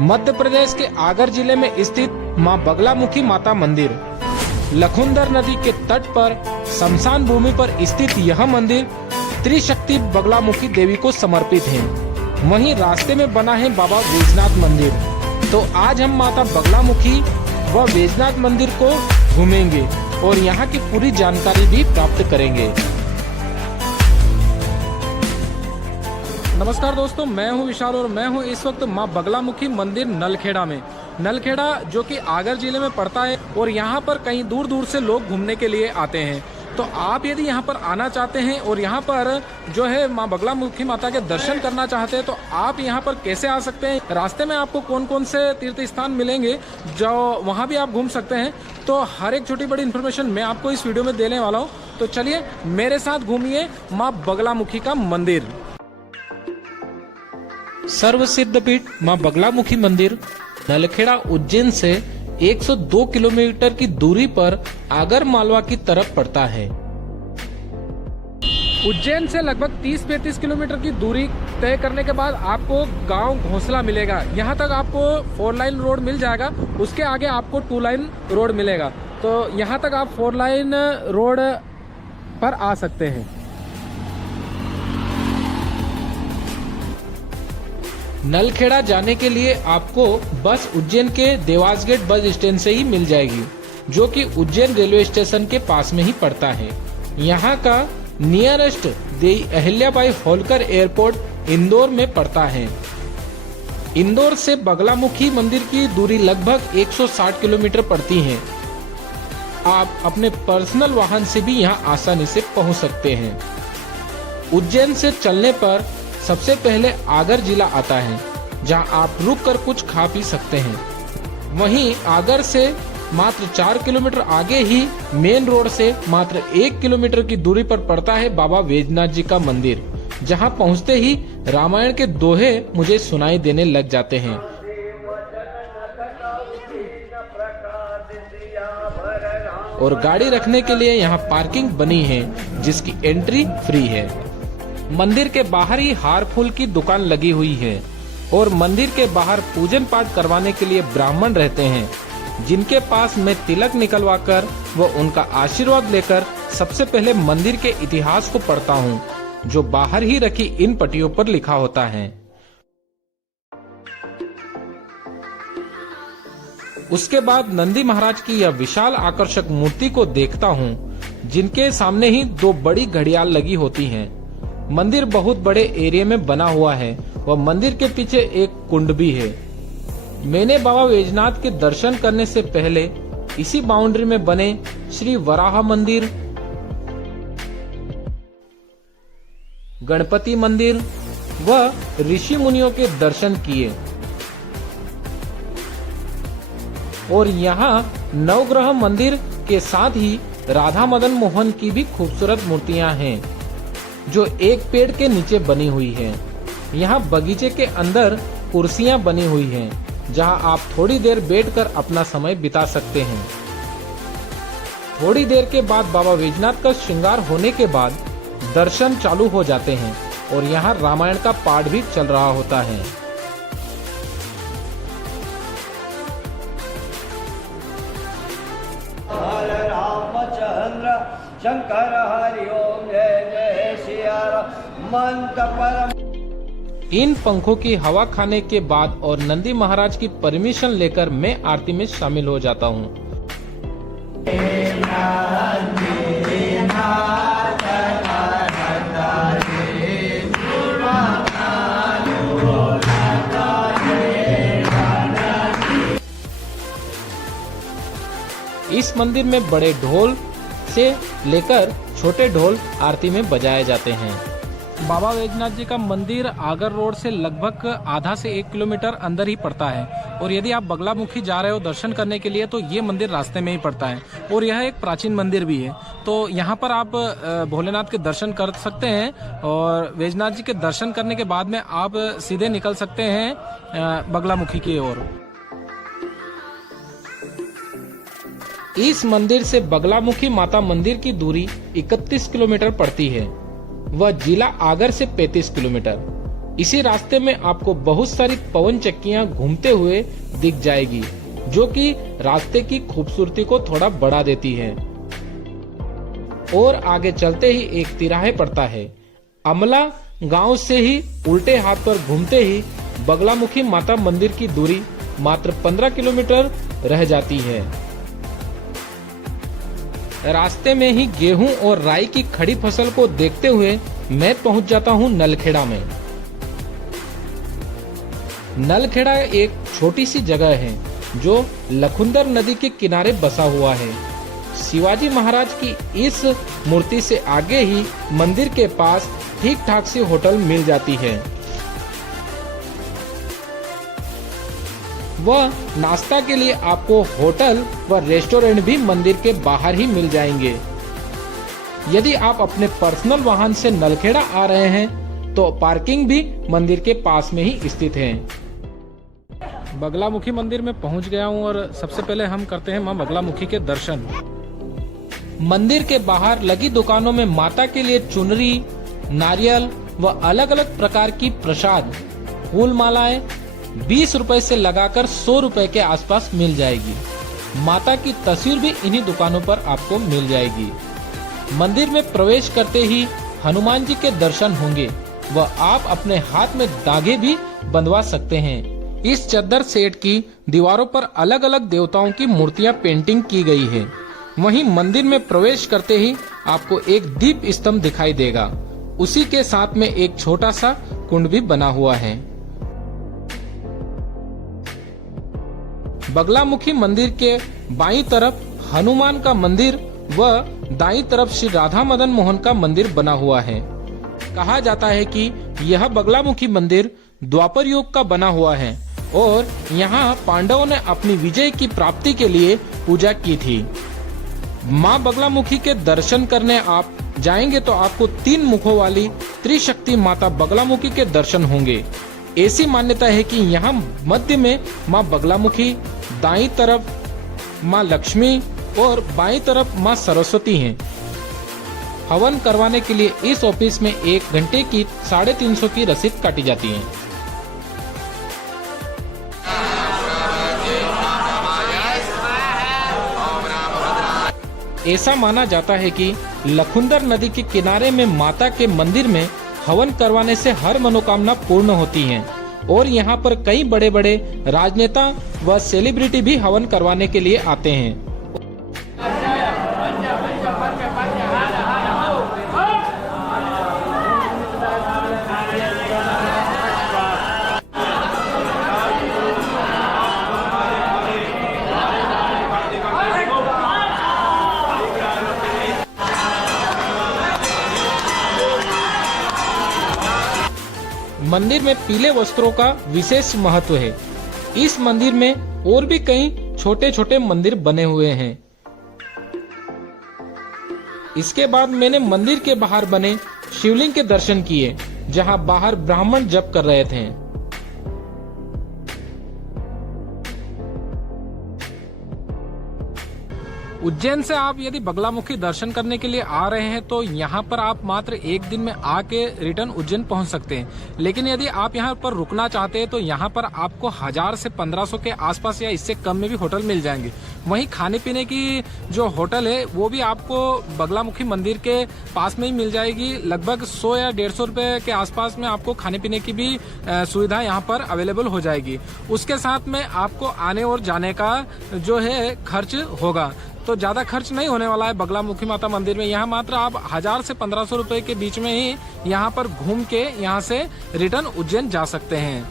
मध्य प्रदेश के आगर जिले में स्थित मां बगलामुखी माता मंदिर लखुंदर नदी के तट पर शमशान भूमि पर स्थित यह मंदिर त्रिशक्ति बगलामुखी देवी को समर्पित है। वहीं रास्ते में बना है बाबा वैजनाथ मंदिर। तो आज हम माता बगलामुखी व वैजनाथ मंदिर को घूमेंगे और यहाँ की पूरी जानकारी भी प्राप्त करेंगे। नमस्कार दोस्तों, मैं हूं विशाल और मैं हूं इस वक्त मां बगलामुखी मंदिर नलखेड़ा में। नलखेड़ा जो कि आगर जिले में पड़ता है और यहाँ पर कहीं दूर दूर से लोग घूमने के लिए आते हैं। तो आप यदि यहाँ पर आना चाहते हैं और यहाँ पर जो है मां बगलामुखी माता के दर्शन करना चाहते हैं तो आप यहाँ पर कैसे आ सकते हैं, रास्ते में आपको कौन कौन से तीर्थ स्थान मिलेंगे जो वहाँ भी आप घूम सकते हैं। तो हर एक छोटी बड़ी इन्फॉर्मेशन मैं आपको इस वीडियो में देने वाला हूँ। तो चलिए मेरे साथ घूमिए मां बगलामुखी का मंदिर। सर्व सिद्ध पीठ मां बगलामुखी मंदिर नलखेड़ा उज्जैन से 102 किलोमीटर की दूरी पर आगर मालवा की तरफ पड़ता है। उज्जैन से लगभग 30-35 किलोमीटर की दूरी तय करने के बाद आपको गांव घोंसला मिलेगा। यहां तक आपको 4 लाइन रोड मिल जाएगा, उसके आगे आपको 2 लाइन रोड मिलेगा। तो यहां तक आप 4 लाइन रोड पर आ सकते हैं। नलखेड़ा जाने के लिए आपको बस उज्जैन के देवास गेट बस स्टैंड से ही मिल जाएगी, जो कि उज्जैन रेलवे स्टेशन के पास में ही पड़ता है। यहाँ का नियरेस्ट देवी अहिल्याबाई होलकर एयरपोर्ट इंदौर में पड़ता है। इंदौर से बगलामुखी मंदिर की दूरी लगभग 160 किलोमीटर पड़ती है। आप अपने पर्सनल वाहन से भी यहाँ आसानी से पहुँच सकते हैं। उज्जैन से चलने पर सबसे पहले आगर जिला आता है, जहां आप रुक कर कुछ खा पी सकते हैं। वहीं आगर से मात्र 4 किलोमीटर आगे ही मेन रोड से मात्र 1 किलोमीटर की दूरी पर पड़ता है बाबा वैजनाथ जी का मंदिर, जहां पहुंचते ही रामायण के दोहे मुझे सुनाई देने लग जाते हैं। और गाड़ी रखने के लिए यहाँ पार्किंग बनी है, जिसकी एंट्री फ्री है। मंदिर के बाहर ही हार फूल की दुकान लगी हुई है और मंदिर के बाहर पूजन पाठ करवाने के लिए ब्राह्मण रहते हैं, जिनके पास मैं तिलक निकलवाकर वो उनका आशीर्वाद लेकर सबसे पहले मंदिर के इतिहास को पढ़ता हूँ, जो बाहर ही रखी इन पट्टियों पर लिखा होता है। उसके बाद नंदी महाराज की यह विशाल आकर्षक मूर्ति को देखता हूँ, जिनके सामने ही 2 बड़ी घड़ियाल लगी होती हैं। मंदिर बहुत बड़े एरिया में बना हुआ है व मंदिर के पीछे एक कुंड भी है। मैंने बाबा वैजनाथ के दर्शन करने से पहले इसी बाउंड्री में बने श्री वराह मंदिर, गणपति मंदिर व ऋषि मुनियों के दर्शन किए। और यहाँ नवग्रह मंदिर के साथ ही राधा मदन मोहन की भी खूबसूरत मूर्तियां हैं, जो एक पेड़ के नीचे बनी हुई है। यहाँ बगीचे के अंदर कुर्सियां बनी हुई हैं, जहाँ आप थोड़ी देर बैठकर अपना समय बिता सकते हैं। थोड़ी देर के बाद बाबा वैजनाथ का श्रृंगार होने के बाद दर्शन चालू हो जाते हैं और यहाँ रामायण का पाठ भी चल रहा होता है। शंकर हरि ओम जय जय सिया राम। इन पंखों की हवा खाने के बाद और नंदी महाराज की परमिशन लेकर मैं आरती में शामिल हो जाता हूँ। इस मंदिर में बड़े ढोल से लेकर छोटे ढोल आरती में बजाए जाते हैं। बाबा वैजनाथ जी का मंदिर आगर रोड से लगभग आधा से 1 किलोमीटर अंदर ही पड़ता है। और यदि आप बगलामुखी जा रहे हो दर्शन करने के लिए तो ये मंदिर रास्ते में ही पड़ता है और यह एक प्राचीन मंदिर भी है। तो यहाँ पर आप भोलेनाथ के दर्शन कर सकते हैं और वैजनाथ जी के दर्शन करने के बाद में आप सीधे निकल सकते हैं बगलामुखी की ओर। इस मंदिर से बगलामुखी माता मंदिर की दूरी 31 किलोमीटर पड़ती है व जिला आगर से 35 किलोमीटर। इसी रास्ते में आपको बहुत सारी पवन चक्कियां घूमते हुए दिख जाएगी, जो कि रास्ते की खूबसूरती को थोड़ा बढ़ा देती है। और आगे चलते ही एक तिराहे पड़ता है। अमला गांव से ही उल्टे हाथ पर घूमते ही बगलामुखी माता मंदिर की दूरी मात्र 15 किलोमीटर रह जाती है। रास्ते में ही गेहूं और राई की खड़ी फसल को देखते हुए मैं पहुंच जाता हूं नलखेड़ा में। नलखेड़ा एक छोटी सी जगह है जो लखुंदर नदी के किनारे बसा हुआ है। शिवाजी महाराज की इस मूर्ति से आगे ही मंदिर के पास ठीक ठाक सी होटल मिल जाती है। वह नाश्ता के लिए आपको होटल व रेस्टोरेंट भी मंदिर के बाहर ही मिल जाएंगे। यदि आप अपने पर्सनल वाहन से नलखेड़ा आ रहे हैं तो पार्किंग भी मंदिर के पास में ही स्थित है। बगलामुखी मंदिर में पहुंच गया हूं और सबसे पहले हम करते हैं मां बगलामुखी के दर्शन। मंदिर के बाहर लगी दुकानों में माता के लिए चुनरी, नारियल व अलग अलग प्रकार की प्रसाद, फूल मालाएं 20 रुपए से लगाकर 100 रुपए के आसपास मिल जाएगी। माता की तस्वीर भी इन्हीं दुकानों पर आपको मिल जाएगी। मंदिर में प्रवेश करते ही हनुमान जी के दर्शन होंगे व आप अपने हाथ में धागे भी बंधवा सकते हैं। इस चद्दर सेट की दीवारों पर अलग अलग देवताओं की मूर्तियां पेंटिंग की गई है। वहीं मंदिर में प्रवेश करते ही आपको एक दीप स्तंभ दिखाई देगा। उसी के साथ में एक छोटा सा कुंड भी बना हुआ है। बगलामुखी मंदिर के बाईं तरफ हनुमान का मंदिर व दाईं तरफ श्री राधा मदन मोहन का मंदिर बना हुआ है। कहा जाता है कि यह बगलामुखी मंदिर द्वापर युग का बना हुआ है और यहाँ पांडवों ने अपनी विजय की प्राप्ति के लिए पूजा की थी। माँ बगलामुखी के दर्शन करने आप जाएंगे तो आपको 3 मुखों वाली त्रिशक्ति माता बगलामुखी के दर्शन होंगे। ऐसी मान्यता है कि यहाँ मध्य में माँ बगलामुखी, दाईं तरफ माँ लक्ष्मी और बाईं तरफ माँ सरस्वती हैं। हवन करवाने के लिए इस ऑफिस में 1 घंटे की 350 की रसीद काटी जाती है। ऐसा माना जाता है कि लखुंदर नदी के किनारे में माता के मंदिर में हवन करवाने से हर मनोकामना पूर्ण होती है और यहाँ पर कई बड़े बड़े राजनेता व सेलिब्रिटी भी हवन करवाने के लिए आते हैं। मंदिर में पीले वस्त्रों का विशेष महत्व है। इस मंदिर में और भी कई छोटे छोटे मंदिर बने हुए हैं। इसके बाद मैंने मंदिर के बाहर बने शिवलिंग के दर्शन किए, जहां बाहर ब्राह्मण जप कर रहे थे। उज्जैन से आप यदि बगलामुखी दर्शन करने के लिए आ रहे हैं तो यहाँ पर आप मात्र 1 दिन में आके रिटर्न उज्जैन पहुँच सकते हैं। लेकिन यदि आप यहाँ पर रुकना चाहते हैं तो यहाँ पर आपको 1000 से 1500 के आसपास या इससे कम में भी होटल मिल जाएंगे। वहीं खाने पीने की जो होटल है वो भी आपको बगलामुखी मंदिर के पास में ही मिल जाएगी। लगभग 100 या 150 रुपए के आसपास में आपको खाने पीने की भी सुविधा यहाँ पर अवेलेबल हो जाएगी। उसके साथ में आपको आने और जाने का जो है खर्च होगा, तो ज्यादा खर्च नहीं होने वाला है बगलामुखी माता मंदिर में। यहाँ मात्र आप 1000 से 1500 रुपए के बीच में ही यहाँ पर घूम के यहाँ से रिटर्न उज्जैन जा सकते हैं।